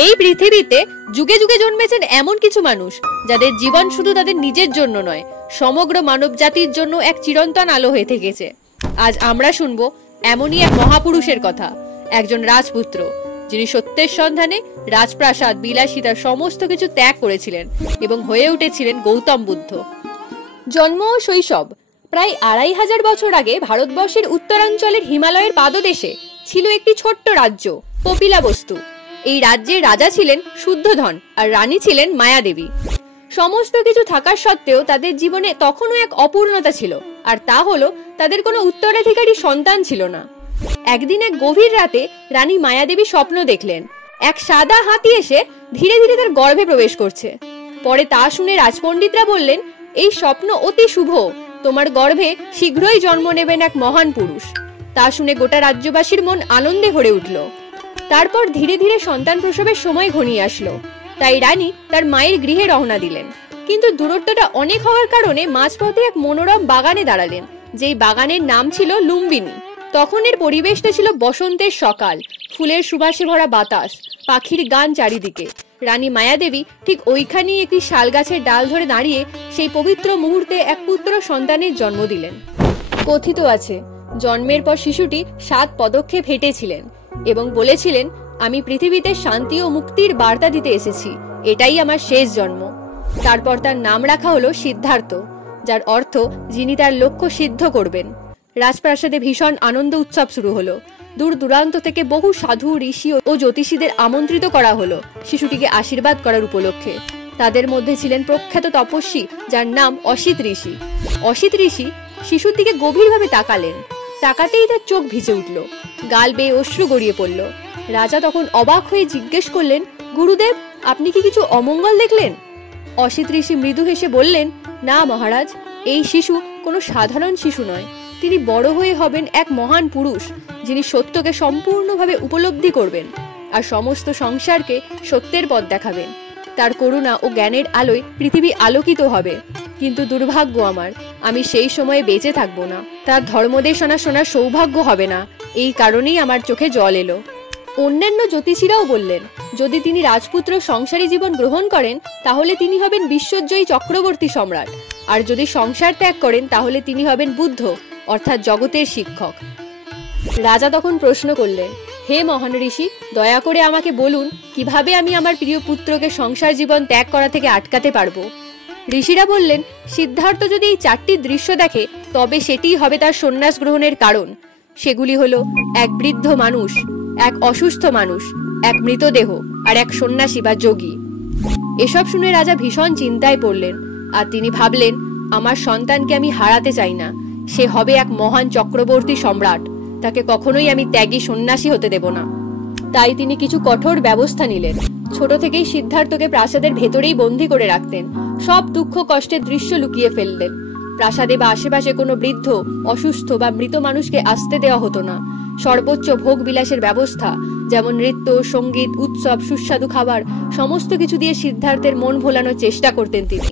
এই পৃথিবীতে যুগে যুগে জন্মেছেন এমন কিছু মানুষ যাদের জীবন শুধু তাদের নিজের জন্য নয়, সমগ্র মানব জাতির জন্য এক চিরন্তন আলো হয়ে থেকেছে। আজ আমরা শুনবো এমনই এক মহাপুরুষের কথা, একজন রাজপুত্র যিনি সত্যের সন্ধানে রাজপ্রাসাদ বিলাসিতার সমস্ত কিছু ত্যাগ করেছিলেন এবং হয়ে উঠেছিলেন গৌতম বুদ্ধ। জন্ম ও শৈশব প্রায় 2500 বছর আগে ভারতবর্ষের উত্তরাঞ্চলের হিমালয়ের পাদদেশে ছিল একটি ছোট্ট রাজ্য, কপিলাবস্তু। এই রাজ্যের রাজা ছিলেন শুদ্ধোধন আর রানী ছিলেন মায়াদেবী। সমস্ত কিছু থাকার সত্ত্বেও তাদের জীবনে তখনও এক অপূর্ণতা ছিল, আর তা হলো তাদের কোনো উত্তরাধিকারী সন্তান ছিল না। একদিন এক গভীর রাতে রানী মায়াদেবী স্বপ্ন দেখলেন এক সাদা হাতি এসে ধীরে ধীরে তার গর্ভে প্রবেশ করছে। পরে তা শুনে রাজপণ্ডিতরা বললেন, এই স্বপ্ন অতি শুভ, তোমার গর্ভে শীঘ্রই জন্ম নেবেন এক মহান পুরুষ। তা শুনে গোটা রাজ্যবাসীর মন আনন্দে ভরে উঠল। তারপর ধীরে ধীরে সন্তান প্রসবের সময় ঘনিয়ে আসলো, তাই রানী তার মায়ের গৃহে রওনা দিলেন। কিন্তু দূরত্বটা অনেক হওয়ার কারণে মাঝপথে এক মনোরম বাগানে দাঁড়ালেন, যেই বাগানের নাম ছিল লুম্বিনী। তখন এর পরিবেশটা ছিল বসন্তের সকাল, ফুলের সুবাসে ভরা বাতাস, পাখির গান চারিদিকে। রানী মায়াদেবী ঠিক ওইখানেই একটি শাল গাছের ডাল ধরে দাঁড়িয়ে সেই পবিত্র মুহূর্তে এক পুত্র সন্তানের জন্ম দিলেন। কথিত আছে, জন্মের পর শিশুটি 7 পদক্ষেপ হেঁটেছিলেন এবং বলেছিলেন, আমি পৃথিবীতে শান্তি ও মুক্তির বার্তা দিতে এসেছি, এটাই আমার শেষ জন্ম। তারপর তার নাম রাখা হলো সিদ্ধার্থ, যার অর্থ যিনি তার লক্ষ্য সিদ্ধ করবেন। রাজপ্রাসাদে ভীষণ আনন্দ উৎসব শুরু হলো। দূর দূরান্ত থেকে বহু সাধু, ঋষি ও জ্যোতিষীদের আমন্ত্রিত করা হলো শিশুটিকে আশীর্বাদ করার উপলক্ষে। তাদের মধ্যে ছিলেন প্রখ্যাত তপস্বী যার নাম অসিত ঋষি। অসিত ঋষি শিশুর দিকে গভীরভাবে তাকালেন। তাকাতেই তার চোখ ভিজে উঠল, গাল বেয়ে অশ্রু গড়িয়ে পড়ল। রাজা তখন অবাক হয়ে জিজ্ঞেস করলেন, গুরুদেব, আপনি কি কিছু অমঙ্গল দেখলেন? অসিত ঋষি মৃদু হেসে বললেন, না মহারাজ, এই শিশু কোনো সাধারণ শিশু নয়। তিনি বড় হয়ে হবেন এক মহান পুরুষ, যিনি সত্যকে সম্পূর্ণভাবে উপলব্ধি করবেন আর সমস্ত সংসারকে সত্যের পথ দেখাবেন। তার করুণা ও জ্ঞানের আলোয় পৃথিবী আলোকিত হবে। কিন্তু দুর্ভাগ্য আমার, আমি সেই সময়ে বেঁচে থাকবো না। তার ধর্মদেশনা শোনার সৌভাগ্য হবে না, এই কারণেই আমার চোখে জল এলো। অন্যান্য জ্যোতিষীরাও বললেন, যদি তিনি রাজপুত্র সংসারী জীবন গ্রহণ করেন তাহলে তিনি হবেন বিশ্বজয়ী চক্রবর্তী সম্রাট, আর যদি সংসার ত্যাগ করেন তাহলে তিনি হবেন বুদ্ধ, অর্থাৎ জগতের শিক্ষক। রাজা তখন প্রশ্ন করলেন, হে মহান ঋষি, দয়া করে আমাকে বলুন, কিভাবে আমি আমার প্রিয় পুত্রকে সংসার জীবন ত্যাগ করা থেকে আটকাতে পারবো? ঋষিরা বললেন, সিদ্ধার্থ যদি এই 4টি দৃশ্য দেখে তবে সেটিই হবে তার সন্ন্যাস গ্রহণের কারণ। সেগুলি হলো এক বৃদ্ধ মানুষ, এক অসুস্থ মানুষ, এক মৃতদেহ আর এক সন্ন্যাসী বা যোগী। এসব শুনে রাজা ভীষণ চিন্তায় পড়লেন, আর তিনি ভাবলেন, আমার সন্তানকে আমি হারাতে চাই না। সে হবে এক মহান চক্রবর্তী সম্রাট, তাকে কখনোই আমি ত্যাগী সন্ন্যাসী হতে দেব না। তাই তিনি কিছু কঠোর ব্যবস্থা নিলেন। ছোট থেকেই সিদ্ধার্থকে প্রাসাদের ভেতরেই বন্দী করে রাখতেন। সব দুঃখ কষ্টের দৃশ্য লুকিয়ে ফেললেন। প্রাসাদে বা আশেপাশে কোনো বৃদ্ধ, অসুস্থ বা মৃত মানুষকে আসতে দেওয়া হতো না। সর্বোচ্চ ভোগ বিলাসের ব্যবস্থা, যেমন নৃত্য, সঙ্গীত, উৎসব, সুস্বাদু খাবার, সমস্ত কিছু দিয়ে সিদ্ধার্থের মন ভোলানোর চেষ্টা করতেন তিনি।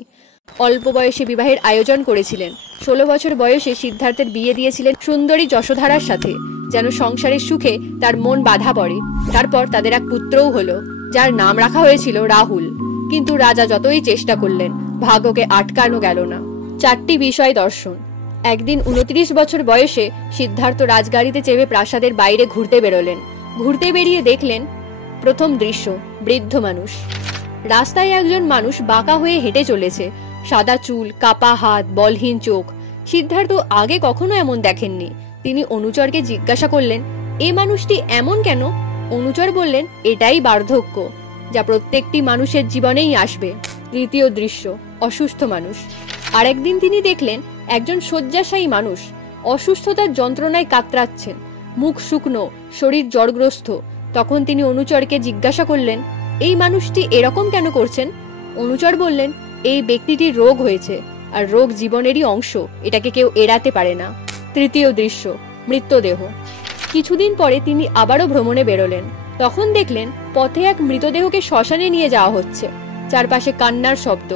অল্প বয়সে বিবাহের আয়োজন করেছিলেন। 16 বছর বয়সে সিদ্ধার্থের বিয়ে দিয়েছিলেন সুন্দরী যশোধারার সাথে, যেন সংসারের সুখে তার মন বাধা পড়ে। তারপর তাদের এক পুত্রও হলো, যার নাম রাখা হয়েছিল রাহুল। কিন্তু রাজা যতই চেষ্টা করলেন, ভাগ্যকে আটকানো গেল না। 4টি বিষয় দর্শন। একদিন 29 বছর বয়সে সিদ্ধার্থ রাজগাড়িতে চেপে প্রাসাদের বাইরে ঘুরতে বেরোলেন। ঘুরতে বেরিয়ে দেখলেন, প্রথম দৃশ্য, বৃদ্ধ মানুষ। রাস্তায় একজন মানুষ বাঁকা হয়ে হেঁটে চলেছে, সাদা চুল, কাপা হাত, বলহীন চোখ। সিদ্ধার্থ আগে কখনো এমন দেখেননি। তিনি অনুচরকে জিজ্ঞাসা করলেন, এ মানুষটি এমন কেন? অনুচর বললেন, এটাই বার্ধক্য, যা প্রত্যেকটি মানুষের জীবনেই আসবে। তৃতীয় দৃশ্য, অসুস্থ মানুষ। আরেকদিন তিনি দেখলেন একজন শয্যাশায়ী মানুষ অসুস্থতার যন্ত্রণায় কাতরাচ্ছেন, মুখ শুকনো, শরীর জ্বরগ্রস্ত। তখন তিনি অনুচরকে জিজ্ঞাসা করলেন, এই মানুষটি এরকম কেন করছেন? অনুচর বললেন, এই ব্যক্তিটির রোগ হয়েছে, আর রোগ জীবনেরই অংশ, এটাকে কেউ এড়াতে পারে না। তৃতীয় দৃশ্য, মৃতদেহ। কিছুদিন পরে তিনি আবারও ভ্রমণে বেরোলেন। তখন দেখলেন পথে এক মৃতদেহকে শ্মশানে নিয়ে যাওয়া হচ্ছে। চারপাশে কান্নার শব্দ।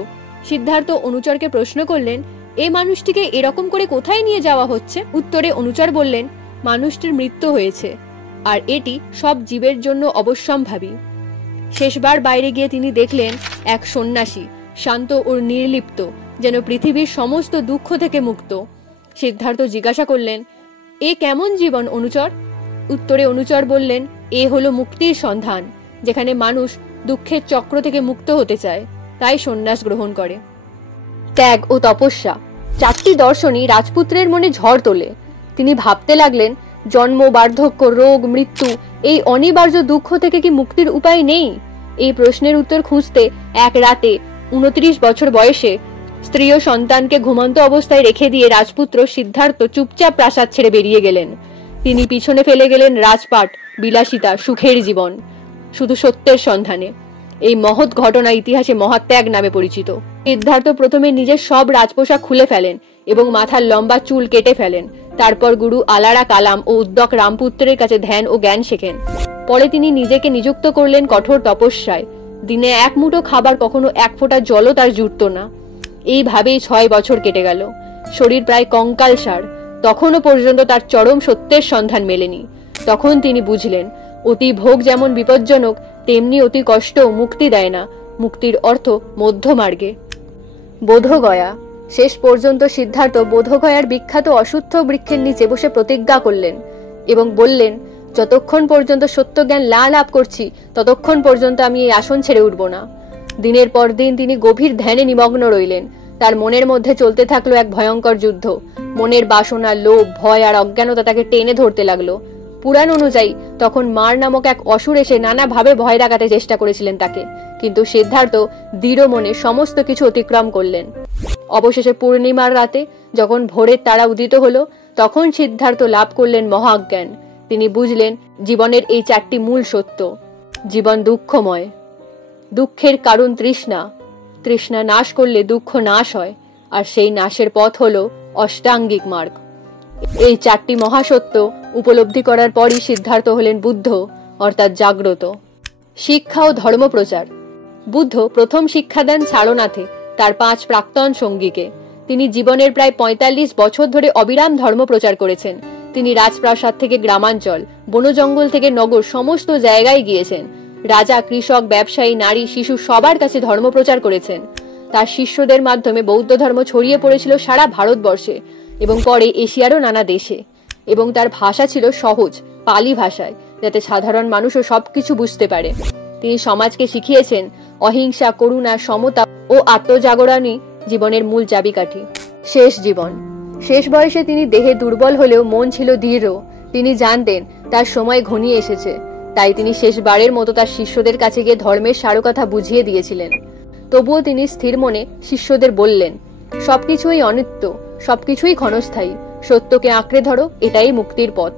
সিদ্ধার্থ অনুচরকে প্রশ্ন করলেন, এই মানুষটিকে এরকম করে কোথায় নিয়ে যাওয়া হচ্ছে? উত্তরে অনুচর বললেন, মানুষটির মৃত্যু হয়েছে, আর এটি সব জীবের জন্য অবশ্যম্ভাবী। শেষবার বাইরে গিয়ে তিনি দেখলেন এক সন্ন্যাসী, শান্ত ও নির্লিপ্ত, যেন পৃথিবীর সমস্ত দুঃখ থেকে মুক্ত। সিদ্ধার্থ জিজ্ঞাসা করলেন, এ কেমন জীবন অনুচর? উত্তরে অনুচর বললেন, এ হলো মুক্তির সন্ধান, যেখানে মানুষ দুঃখের চক্র থেকে মুক্ত হতে চায়, তাই সন্ন্যাস গ্রহণ করে। ত্যাগ ও তপস্যা, 4টি দর্শনই রাজপুত্রের মনে ঝড় তোলে। তিনি ভাবতে লাগলেন, জন্ম, বার্ধক্য, রোগ, মৃত্যু, এই অনিবার্য দুঃখ থেকে কি মুক্তির উপায় নেই? এই প্রশ্নের উত্তর খুঁজতে এক রাতে 29 বছর বয়সে স্ত্রী ও সন্তানকে ঘুমন্ত অবস্থায় রেখে দিয়ে রাজপুত্র সিদ্ধার্থ চুপচাপ প্রাসাদ ছেড়ে বেরিয়ে গেলেন। তিনি পিছনে ফেলে গেলেন রাজপাট, বিলাসিতা, সুখের জীবন, শুধু সত্যের সন্ধানে। এই মহৎ ঘটনা ইতিহাসে মহাত্যাগ নামে পরিচিত। সিদ্ধার্থ প্রথমে নিজের সব রাজপোশাক খুলে ফেলেন এবং মাথার লম্বা চুল কেটে ফেলেন। তারপর গুরু আলারা কালাম ও উদ্যক রামপুত্রের কাছে ধ্যান ও জ্ঞান শেখেন। পরে তিনি নিজেকে নিযুক্ত করলেন কঠোর তপস্যায়। দিনে এক মুঠো খাবার, কখনো এক ফোঁটা জলও তার জুটত না। এইভাবেই 6 বছর কেটে গেল। শরীর প্রায় কঙ্কালসার, তখনও পর্যন্ত তার চরম সত্যের সন্ধান মেলেনি। তখন তিনি বুঝলেন, অতি ভোগ যেমন বিপজ্জনক, তেমনি অতি কষ্টও মুক্তি দেয় না। মুক্তির অর্থ মধ্যমার্গে। বোধগয়া। শেষ পর্যন্ত সিদ্ধার্থ বোধগয়ার বিখ্যাত অশ্বত্থ বৃক্ষের নিচে বসে প্রতিজ্ঞা করলেন এবং বললেন, যতক্ষণ পর্যন্ত সত্যজ্ঞান লাভ করছি, ততক্ষণ পর্যন্ত আমি এই আসন ছেড়ে উঠব না। দিনের পর দিন তিনি গভীর ধ্যানে নিমগ্ন রইলেন। তার মনের মধ্যে চলতে থাকলো এক ভয়ঙ্কর যুদ্ধ। মনের বাসনা, লোভ, ভয় আর অজ্ঞানতা তাকে টেনে ধরতে লাগলো। পুরাণ অনুযায়ী তখন মার নামক এক অসুর এসে নানাভাবে ভয় দেখাতে চেষ্টা করেছিলেন তাকে, কিন্তু সিদ্ধার্থ দৃঢ় মনে সমস্ত কিছু অতিক্রম করলেন। অবশেষে পূর্ণিমার রাতে যখন ভোরের তারা উদিত হলো, তখন সিদ্ধার্থ লাভ করলেন মহাজ্ঞান। তিনি বুঝলেন জীবনের এই 4টি মূল সত্য। জীবন দুঃখময়। দুঃখের কারণ তৃষ্ণা। তৃষ্ণা নাশ করলে দুঃখ নাশ হয়, আর সেই নাশের পথ হলো অষ্টাঙ্গিক মার্গ। এই 4টি মহাসত্য উপলব্ধি করার পরই সিদ্ধার্থ হলেন বুদ্ধ, অর্থাৎ জাগ্রত। শিক্ষা ও ধর্মপ্রচার। বুদ্ধ প্রথম শিক্ষা দেন সারনাথে তার 5 প্রাক্তন সঙ্গীকে। তিনি জীবনের প্রায় 45 বছর ধরে অবিরাম ধর্ম প্রচার করেছেন। তিনি রাজপ্রাসাদ থেকে গ্রামাঞ্চল, বনজঙ্গল থেকে নগর, সমস্ত জায়গায় গিয়েছেন। রাজা, কৃষক, ব্যবসায়ী, নারী, শিশু সবার কাছে ধর্ম প্রচার করেছেন। তার শিষ্যদের মাধ্যমে বৌদ্ধ ধর্ম ছড়িয়ে পড়েছিল সারা ভারতবর্ষে এবং পরে এশিয়ারও নানা দেশে। এবং তার ভাষা ছিল সহজ, পালি ভাষায়, যাতে সাধারণ মানুষও সবকিছু বুঝতে পারে। তিনি সমাজকে শিখিয়েছেন অহিংসা, করুণা, সমতা ও আত্মজাগরণই জীবনের মূল চাবিকাঠি। শেষ জীবন। শেষ বয়সে তিনি দেহে দুর্বল হলেও মন ছিল দৃঢ়। তিনি জানতেন তার সময় ঘনিয়ে এসেছে, তাই তিনি শেষবারের মতো তার শিষ্যদের কাছে গিয়ে ধর্মের সারকথা বুঝিয়ে দিয়েছিলেন। তবুও তিনি স্থির মনে শিষ্যদের বললেন, সবকিছুই অনিত্য, সবকিছুই ক্ষণস্থায়ী, সত্যকে আঁকড়ে ধরো, এটাই মুক্তির পথ।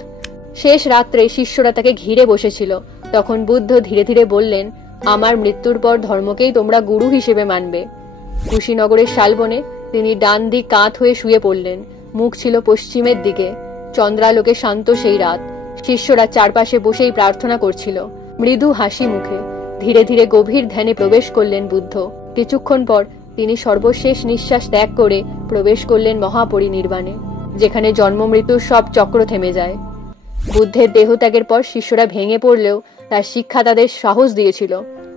শেষ রাত্রে শিষ্যরা তাকে ঘিরে বসেছিল। তখন বুদ্ধ ধীরে ধীরে বললেন, আমার মৃত্যুর পর ধর্মকেই তোমরা গুরু হিসেবে মানবে। কুশীনগরের শালবনে তিনি ডান দিক কাত হয়ে শুয়ে পড়লেন। মুখ ছিল পশ্চিমের দিকে। চন্দ্রালোকে শান্ত সেই রাত। শিষ্যরা চারপাশে বসেই প্রার্থনা করছিল, মৃদু হাসি মুখে। ধীরে ধীরে গভীর ধ্যানে প্রবেশ করলেন বুদ্ধ। কিছুক্ষণ পর তিনি সর্বশেষ নিঃশ্বাস ত্যাগ করে প্রবেশ করলেন মহাপরিনির্বাণে, যেখানে জন্ম মৃত্যুর সব চক্র থেমে যায়। বুদ্ধের দেহত্যাগের পর শিষ্যরা ভেঙে পড়লেও তার শিক্ষা তাদের সাহস দিয়েছিল।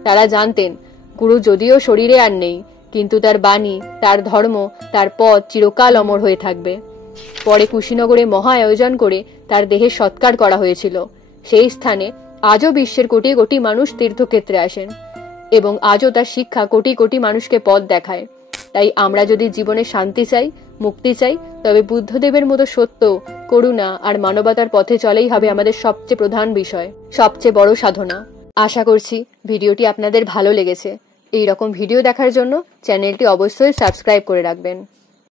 তারা জানতেন গুরু যদিও শরীরে আর নেই, কিন্তু তার বাণী, তার ধর্ম, তার পথ চিরকাল অমর হয়ে থাকবে। পরে কুশীনগরে মহা আয়োজন করে তার দেহের সৎকার করা হয়েছিল। সেই স্থানে আজও বিশ্বের কোটি কোটি মানুষ তীর্থক্ষেত্রে আসেন এবং আজও তার শিক্ষা কোটি কোটি মানুষকে পথ দেখায়। তাই আমরা যদি জীবনে শান্তি চাই, মুক্তি চাই, তবে বুদ্ধদেবের মতো সত্য, করুণা আর মানবতার পথে চলেই হবে আমাদের সবচেয়ে প্রধান বিষয়, সবচেয়ে বড় সাধনা। আশা করছি ভিডিওটি আপনাদের ভালো লেগেছে। এই রকম ভিডিও দেখার জন্য চ্যানেলটি অবশ্যই সাবস্ক্রাইব করে রাখবেন।